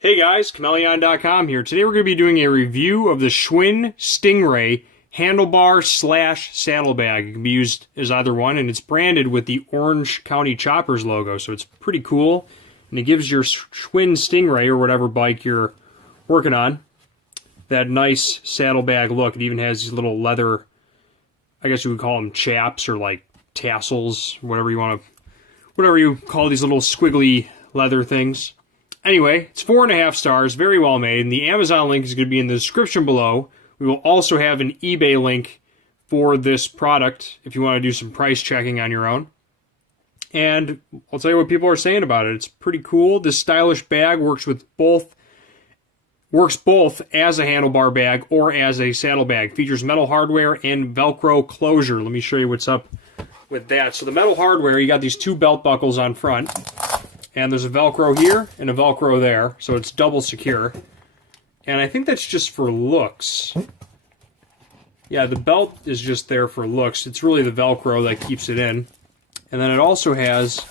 Hey guys, Chmelaeon.com here. Today we're going to be doing a review of the Schwinn StingRay Handlebar / Saddlebag. It can be used as either one, and it's branded with the Orange County Choppers logo, so it's pretty cool. And it gives your Schwinn StingRay, or whatever bike you're working on, that nice saddlebag look. It even has these little leather, I guess you would call them chaps, or like tassels, whatever you call these little squiggly leather things. Anyway, it's 4.5 stars, very well made, and the Amazon link is going to be in the description below. We will also have an eBay link for this product if you want to do some price checking on your own. And I'll tell you what people are saying about it. It's pretty cool. This stylish bag works both as a handlebar bag or as a saddlebag. Features metal hardware and Velcro closure. Let me show you what's up with that. So the metal hardware, you got these two belt buckles on front. And there's a Velcro here and a Velcro there, so it's double secure. And I think that's just for looks. Yeah, the belt is just there for looks. It's really the Velcro that keeps it in. And then it also has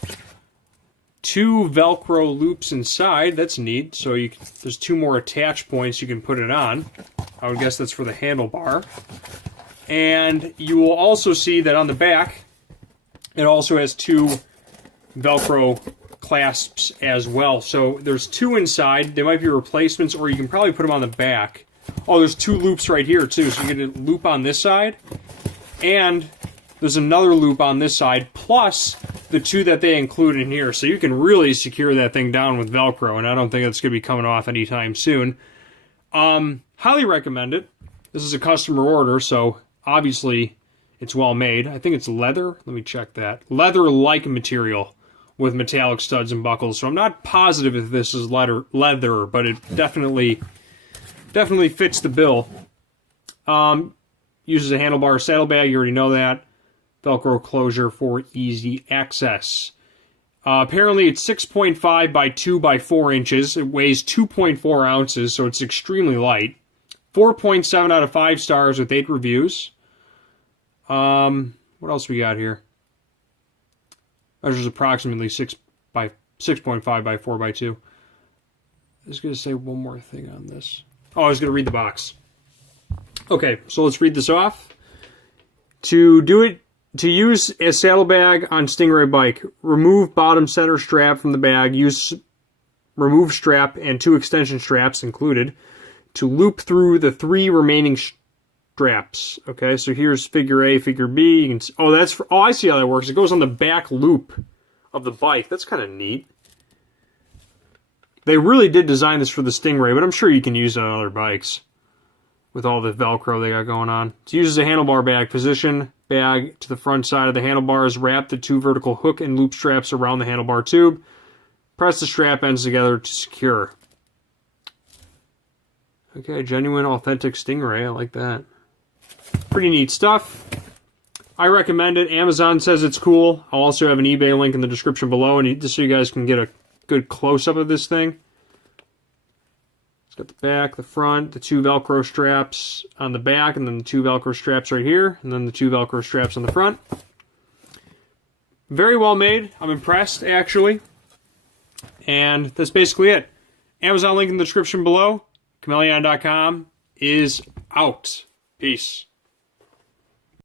two Velcro loops inside. That's neat. So there's two more attach points you can put it on. I would guess that's for the handlebar. And you will also see that on the back, it also has two Velcro clasps as well. So there's two inside. They might be replacements, or you can probably put them on the back. Oh, there's two loops right here too. So you get a loop on this side, and there's another loop on this side, plus the two that they include in here. So you can really secure that thing down with Velcro, and I don't think it's going to be coming off anytime soon. Highly recommend it. This is a customer order, so obviously it's well made. I think it's leather. Let me check that. Leather-like material with metallic studs and buckles. So I'm not positive if this is leather, but it definitely fits the bill. Uses a handlebar saddlebag, you already know that. Velcro closure for easy access. Apparently it's 6.5 by 2 by 4 inches. It weighs 2.4 ounces, so it's extremely light. 4.7 out of 5 stars with 8 reviews. What else we got here? Measures approximately 6.5 by 4 by 2. I was going to say one more thing on this. Oh, I was going to read the box. Okay, so let's read this off. To use a saddlebag on StingRay bike, remove bottom center strap from the bag. Use remove strap and 2 extension straps included to loop through the 3 remaining straps. Okay, so here's figure A, figure B. You can I see how that works. It goes on the back loop of the bike. That's kind of neat. They really did design this for the StingRay, but I'm sure you can use it on other bikes with all the Velcro they got going on. It uses a handlebar bag. Position bag to the front side of the handlebars. Wrap the 2 vertical hook and loop straps around the handlebar tube. Press the strap ends together to secure. Okay, genuine, authentic StingRay. I like that. Pretty neat stuff. I recommend it. Amazon says it's cool. I'll also have an eBay link in the description below, and just so you guys can get a good close-up of this thing. It's got the back, the front, the 2 Velcro straps on the back, and then the 2 Velcro straps right here, and then the 2 Velcro straps on the front. Very well made. I'm impressed, actually. And that's basically it. Amazon link in the description below. Chmelaeon.com is out. Peace.